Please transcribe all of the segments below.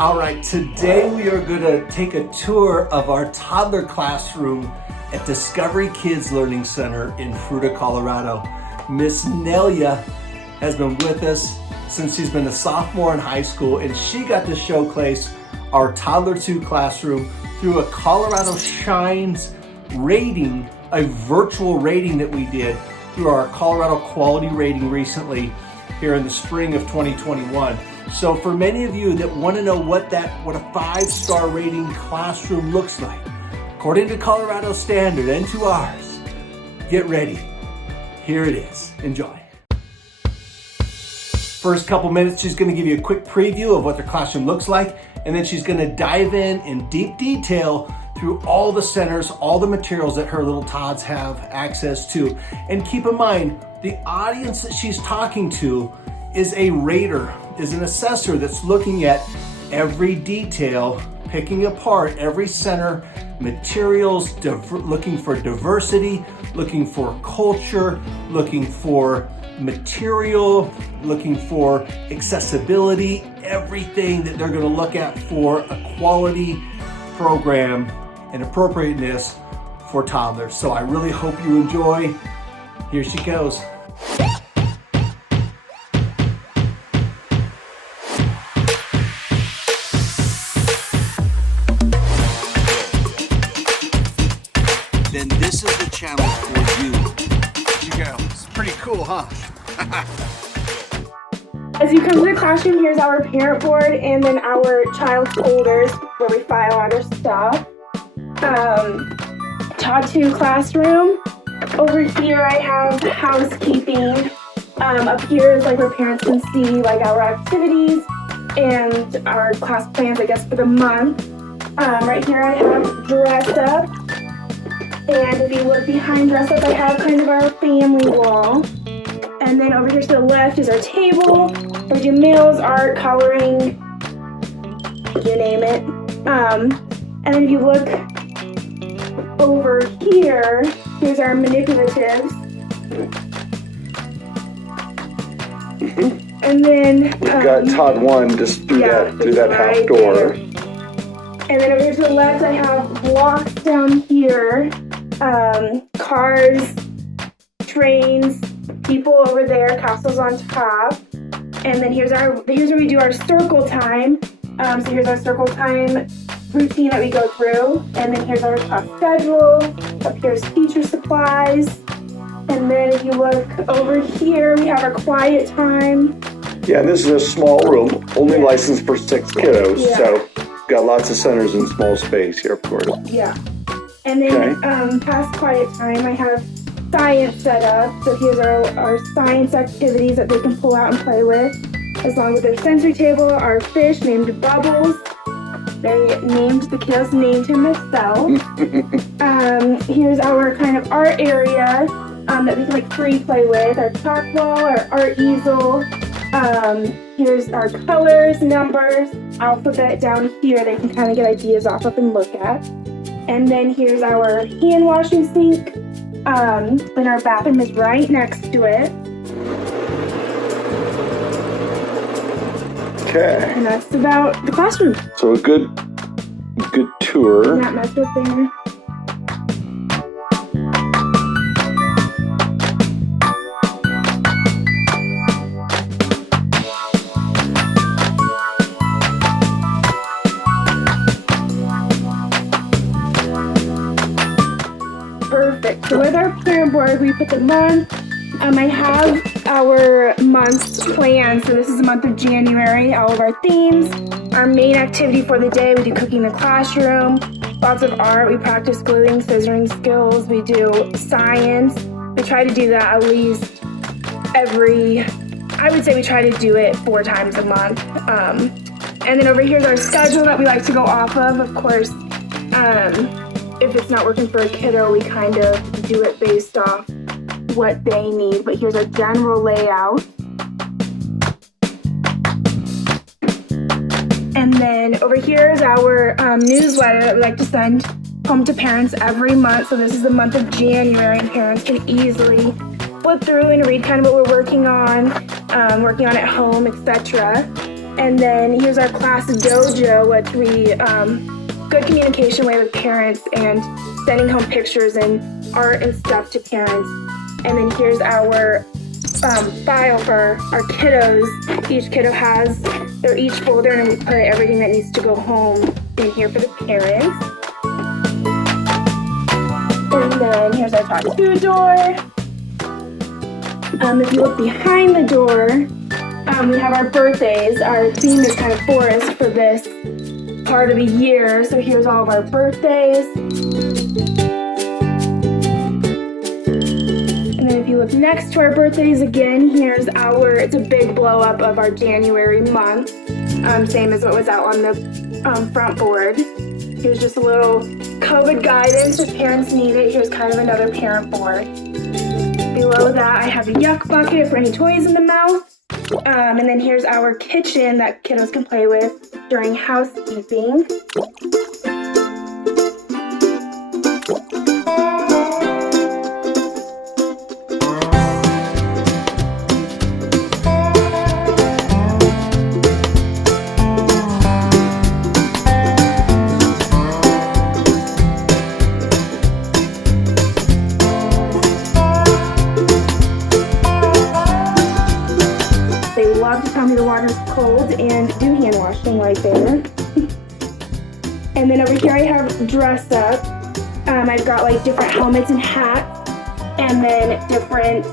All right, today we are going to take a tour of our toddler classroom at Discovery Kids Learning Center in Fruita, Colorado. Miss Nelia has been with us since she's been a sophomore in high school, and she got to showcase our Toddler 2 classroom through a Colorado Shines rating, a virtual rating that we did through our Colorado Quality Rating recently here in the spring of 2021. So for many of you that want to know what a 5-star rating classroom looks like, according to Colorado standard and to ours, get ready. Here it is. Enjoy. First couple minutes, she's going to give you a quick preview of what the classroom looks like, and then she's going to dive in deep detail through all the centers, all the materials that her little tots have access to. And keep in mind, the audience that she's talking to is a rater, is an assessor that's looking at every detail, picking apart every center, materials, looking for diversity, looking for culture, looking for material, looking for accessibility, everything that they're going to look at for a quality program and appropriateness for toddlers. So I really hope you enjoy. Here she goes. Then this is the channel for you. Here you go. It's pretty cool, huh? As you come to the classroom, here's our parent board and then our child folders where we file all their stuff. Todd 2 classroom. Over here I have housekeeping. Up here is like where parents can see like our activities and our class plans, I guess, for the month. Right here I have dress up. And if you look behind dress up, I have kind of our family wall. And then over here to the left is our table. We do meals, art, coloring, you name it. And then if you look over here, here's our manipulatives. And then we've got Todd 1 just through that half door. There. And then over here to the left, I have blocks down here. Cars, trains, people over there, castles on top. And then here's where we do our circle time. So here's our circle time routine that we go through. And then here's our class schedule. Up here's teacher supplies. And then if you look over here, we have our quiet time. Yeah, and this is a small room, only licensed for 6 kiddos. Yeah. So got lots of centers in small space here, of course. Yeah. And then past quiet time, I have science set up. So here's our science activities that they can pull out and play with. As long as their sensory table, our fish named Bubbles. The kiddos named him myself. Here's our kind of art area that we can like free play with. Our chalk wall, our art easel. Here's our colors, numbers, alphabet down here they can kind of get ideas off of and look at. And then here's our hand washing sink. And our bathroom is right next to it. Okay. And that's about the classroom. So a good tour. Not mess with there. Perfect. So with our parent board, we put the month. I have our month's plan. So this is the month of January. All of our themes. Our main activity for the day, we do cooking in the classroom. Lots of art. We practice gluing, scissoring skills. We do science. We try to do that at least I would say we try to do it 4 times a month. And then over here's our schedule that we like to go off of. Of course, if it's not working for a kiddo, we kind of do it based off what they need. But here's our general layout. And then over here is our newsletter that we like to send home to parents every month. So this is the month of January, and parents can easily flip through and read kind of what we're working on at home, etc. And then here's our class dojo, which we, good communication way with parents and sending home pictures and art and stuff to parents. And then here's our file for our kiddos. Each kiddo has their each folder, and we put everything that needs to go home in here for the parents. And then here's our tattoo door. If you look behind the door, we have our birthdays. Our theme is kind of forest for this part of the year. So here's all of our birthdays. And then if you look next to our birthdays again, here's it's a big blow up of our January month. Same as what was out on the front board. Here's just a little COVID guidance if parents need it. Here's kind of another parent board. Below that, I have a yuck bucket for any toys in the mouth. And then here's our kitchen that kiddos can play with during housekeeping. Tell me the water's cold and do hand washing right there. And then over here I have dress up. I've got like different helmets and hats, and then different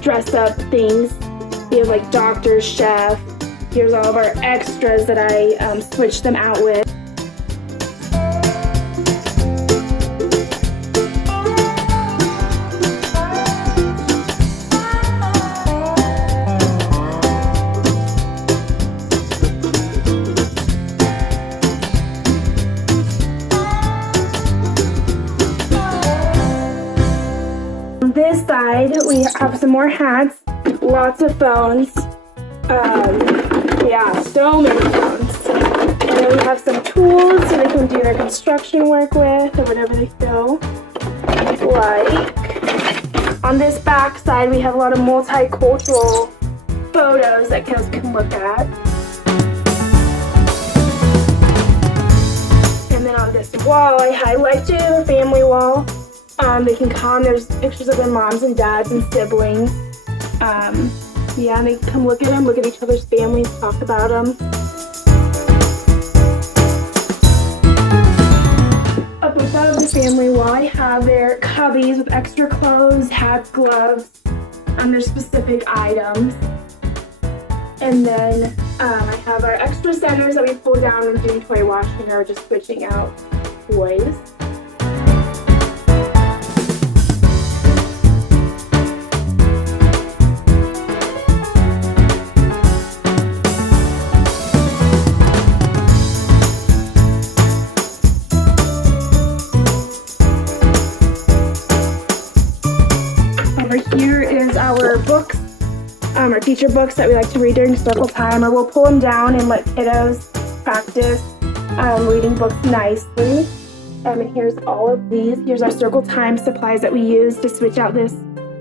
dress up things. We have like doctor, chef. Here's all of our extras that I switched them out with. This side, we have some more hats, lots of phones. Yeah, so many phones. And then we have some tools so they can do their construction work with or whatever they feel like. On this back side, we have a lot of multicultural photos that kids can look at. And then on this wall, I highlighted the family wall. They can come, there's pictures of their moms and dads and siblings. Yeah, and they can come look at them, look at each other's families, talk about them. Up above the family wall, I have their cubbies with extra clothes, hats, gloves, their specific items. And then I have our extra centers that we pull down when doing toy washing or just switching out toys. Here is our books, our teacher books that we like to read during circle time, or we'll pull them down and let kiddos practice reading books nicely. And here's all of these. Here's our circle time supplies that we use to switch out this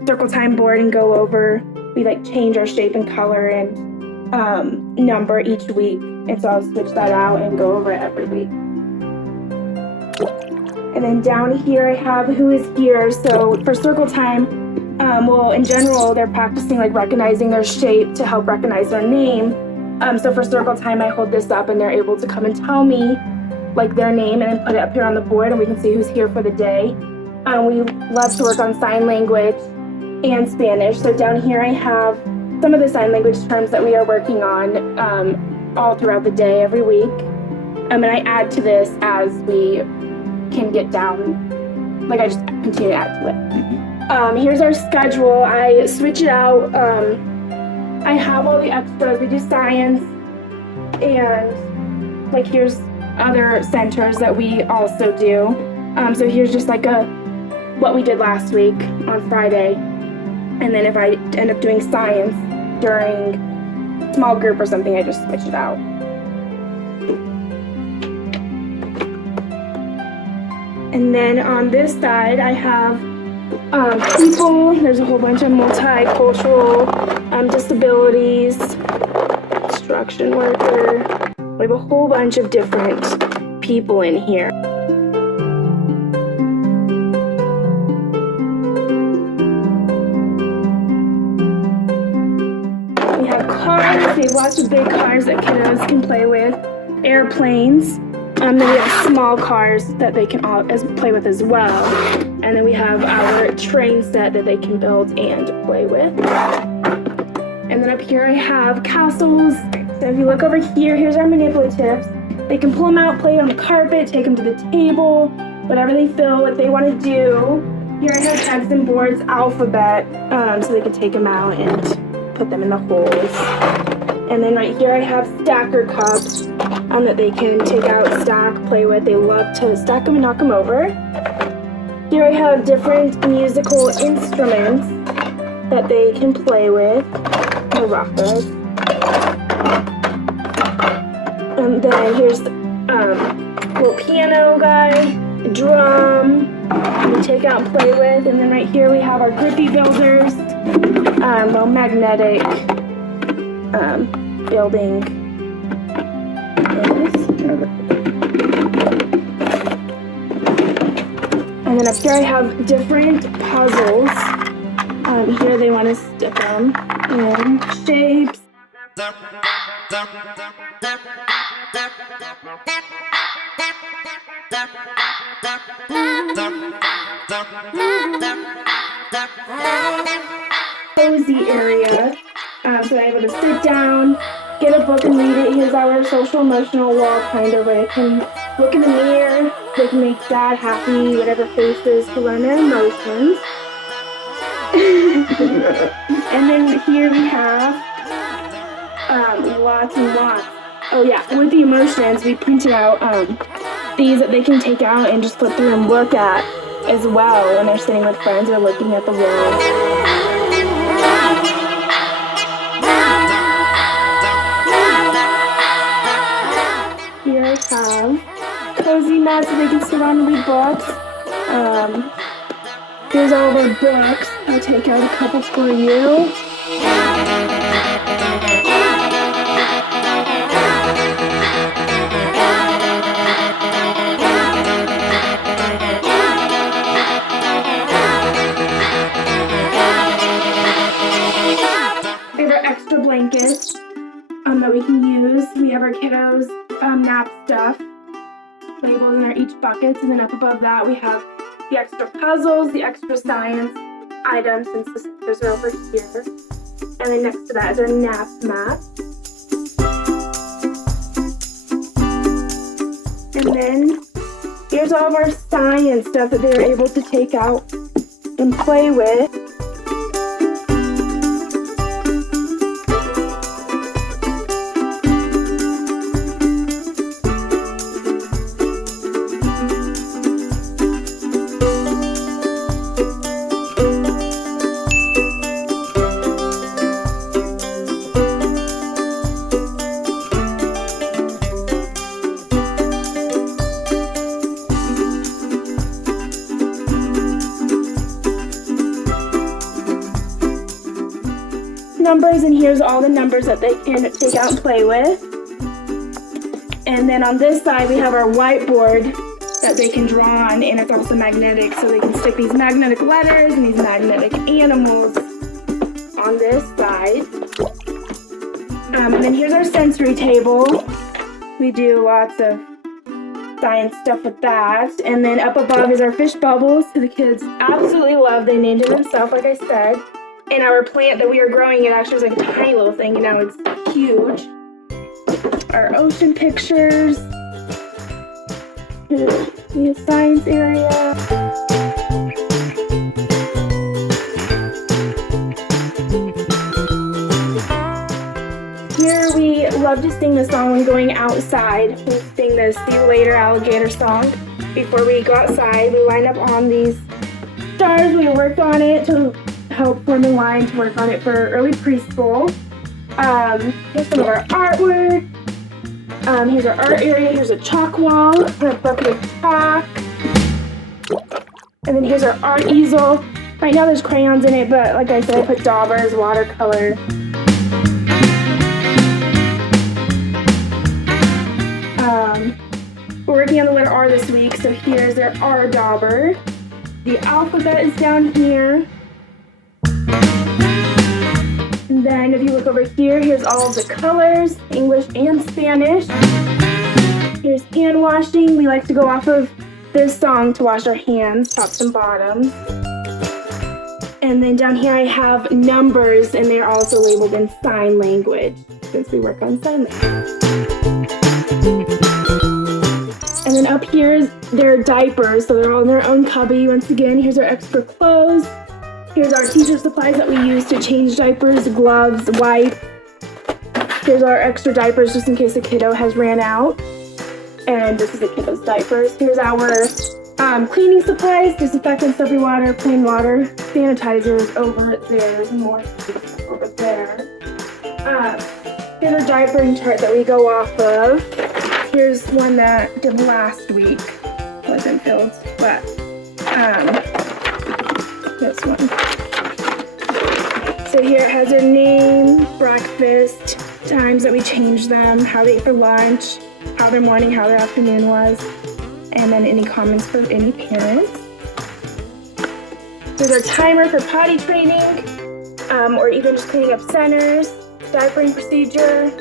circle time board and go over. We like change our shape and color and number each week. And so I'll switch that out and go over it every week. And then down here I have who is here. So for circle time, well, in general, they're practicing like recognizing their shape to help recognize their name. So for circle time, I hold this up and they're able to come and tell me like their name and then put it up here on the board and we can see who's here for the day. We love to work on sign language and Spanish. So down here I have some of the sign language terms that we are working on all throughout the day, every week. And I add to this as we can get down, like I just continue to add to it. Here's our schedule. I switch it out. I have all the extras. We do science, and like here's other centers that we also do. So here's just like what we did last week on Friday, and then if I end up doing science during small group or something, I just switch it out. And then on this side, I have there's a whole bunch of multicultural disabilities, construction worker. We have a whole bunch of different people in here. We have cars. We have lots of big cars that kiddos can play with. Airplanes. Then we have small cars that they can play with as well. And then we have our train set that they can build and play with. And then up here I have castles. So if you look over here, here's our manipulatives. They can pull them out, play on the carpet, take them to the table, whatever they feel like they want to do. Here I have pegs and boards, alphabet, so they can take them out and put them in the holes. And then right here I have stacker cups that they can take out, stack, play with. They love to stack them and knock them over. Here I have different musical instruments that they can play with, maracas. And then here's a little piano guy, a drum, we take out and play with. And then right here we have our grippy builders, little magnetic building things. And then up here I have different puzzles. Here they want to stick them in shapes. Cozy area. So they're able to sit down, get a book and read it. Here's our social emotional wall kind of where they can look in the mirror. They can make sad, happy, whatever faces to learn their emotions. And then here we have lots and lots. Oh yeah, with the immersions, we printed out these that they can take out and just flip through and look at as well when they're sitting with friends or looking at the wall. Here I have cozy mats that they can sit on and read books. Here's all of our books. I'll take out a couple for you. We have our extra blankets that we can use. We have our kiddos' nap stuff labeled in our each buckets, and then up above that we have the extra puzzles, the extra science items, since the stickers are over here. And then next to that is our nap mat. And then here's all of our science stuff that they were able to take out and play with. Numbers, and here's all the numbers that they can take out and play with. And then on this side we have our whiteboard that they can draw on, and it's also magnetic, so they can stick these magnetic letters and these magnetic animals on this side. And then here's our sensory table. We do lots of science stuff with that. And then up above is our fish bubbles, who the kids absolutely love. They named it themselves, like I said. And our plant that we are growing, it actually was like a tiny little thing, and now it's huge. Our ocean pictures. The science area. Here we love to sing the song when going outside. We sing the "See You Later, Alligator" song before we go outside. We line up on these stars. We work on it to help form a line to work on it for early preschool. Here's some of our artwork. Here's our art area. Here's a chalk wall and a bucket of chalk. And then here's our art easel. Right now there's crayons in it, but like I said, I put daubers, watercolor. we're working on the letter R this week, so here's their R dauber. The alphabet is down here. And then if you look over here, here's all of the colors, English and Spanish. Here's hand washing. We like to go off of this song to wash our hands, tops and bottoms. And then down here I have numbers, and they're also labeled in sign language, since we work on sign language. And then up here's their diapers, so they're all in their own cubby. Once again, here's our extra clothes. Here's our teacher supplies that we use to change diapers, gloves, wipes. Here's our extra diapers just in case a kiddo has ran out. And this is a kiddo's diapers. Here's our cleaning supplies, disinfectant, soapy water, plain water, sanitizers over there. There's more over there. Here's our diapering chart that we go off of. Here's one that did last week. Wasn't filled, but this one. So here it has their name, breakfast, times that we changed them, how they ate for lunch, how their morning, how their afternoon was, and then any comments for any parents. There's our timer for potty training, or even just cleaning up centers, diapering procedure.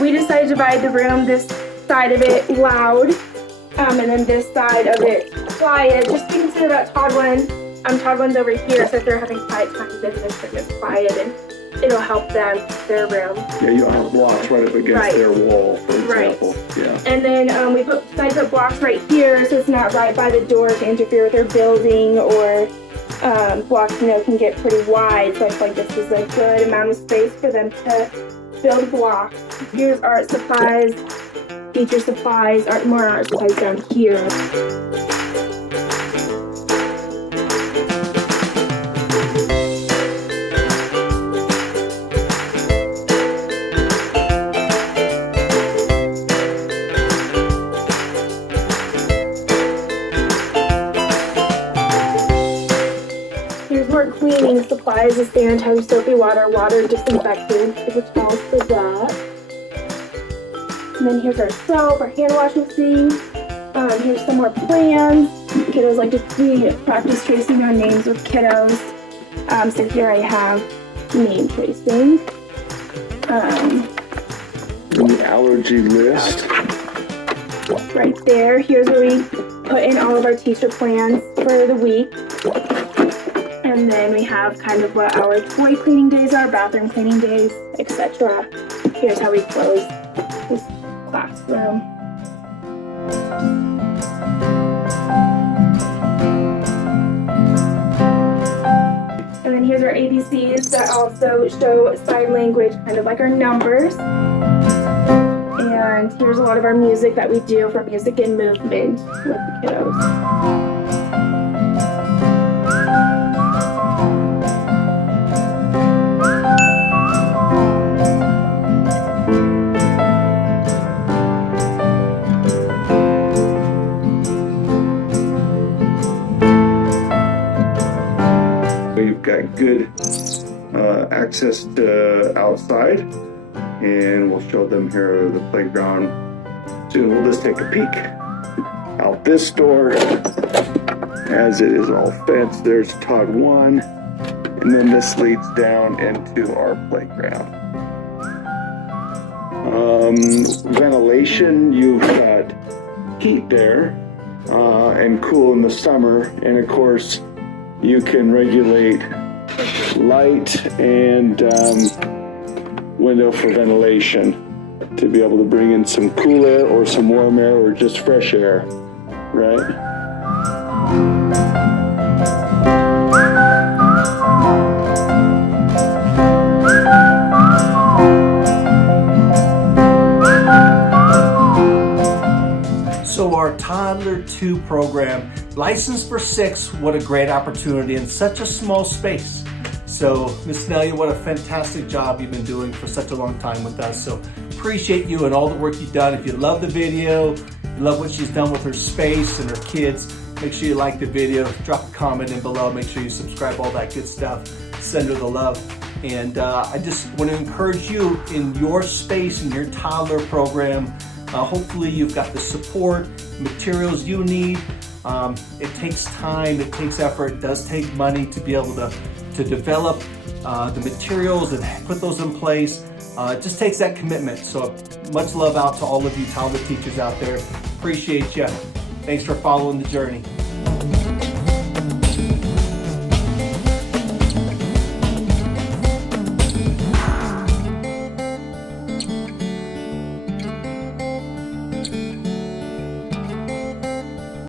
We decided to divide the room, this side of it loud, and then this side of it quiet. Just be considerate about Toddler. Toddler's over here, so if they're having quiet time, then this room is quiet, and it'll help them, their room. Yeah, you have blocks right up against their wall, for example. Right. Yeah. And then we decided to put blocks right here, so it's not right by the door to interfere with their building, or blocks, can get pretty wide. So I feel like this is a good amount of space for them to build blocks. Here's art supplies, teacher supplies, more art supplies down here. Here's more cleaning supplies, the sanitizer, soapy water, water disinfectant, which calls for that. And then here's our soap, our hand washing thing. Here's some more plans. Kiddos like to practice tracing down names with kiddos. So here I have name tracing. The allergy list. Right there. Here's where we put in all of our teacher plans for the week. And then we have kind of what our toy cleaning days are, bathroom cleaning days, etc. Here's how we close this classroom. And then here's our ABCs that also show sign language, kind of like our numbers. And here's a lot of our music that we do for music and movement with the kiddos. We've got good access to outside, and we'll show them here the playground soon. We'll just take a peek out this door as it is all fenced. There's Todd 1, and then this leads down into our playground. Ventilation, you've got heat there and cool in the summer, and of course you can regulate light and window for ventilation to be able to bring in some cool air or some warm air or just fresh air, right? So our Toddler 2 program, licensed for 6, what a great opportunity in such a small space. So Miss Nelia, what a fantastic job you've been doing for such a long time with us. So appreciate you and all the work you've done. If you love the video, you love what she's done with her space and her kids, make sure you like the video, drop a comment in below, make sure you subscribe, all that good stuff. Send her the love. And I just want to encourage you in your space, in your toddler program. Hopefully you've got the support, materials you need. It takes time, it takes effort, it does take money to be able to develop the materials and put those in place. It just takes that commitment. So much love out to all of you toddler teachers out there. Appreciate you. Thanks for following the journey.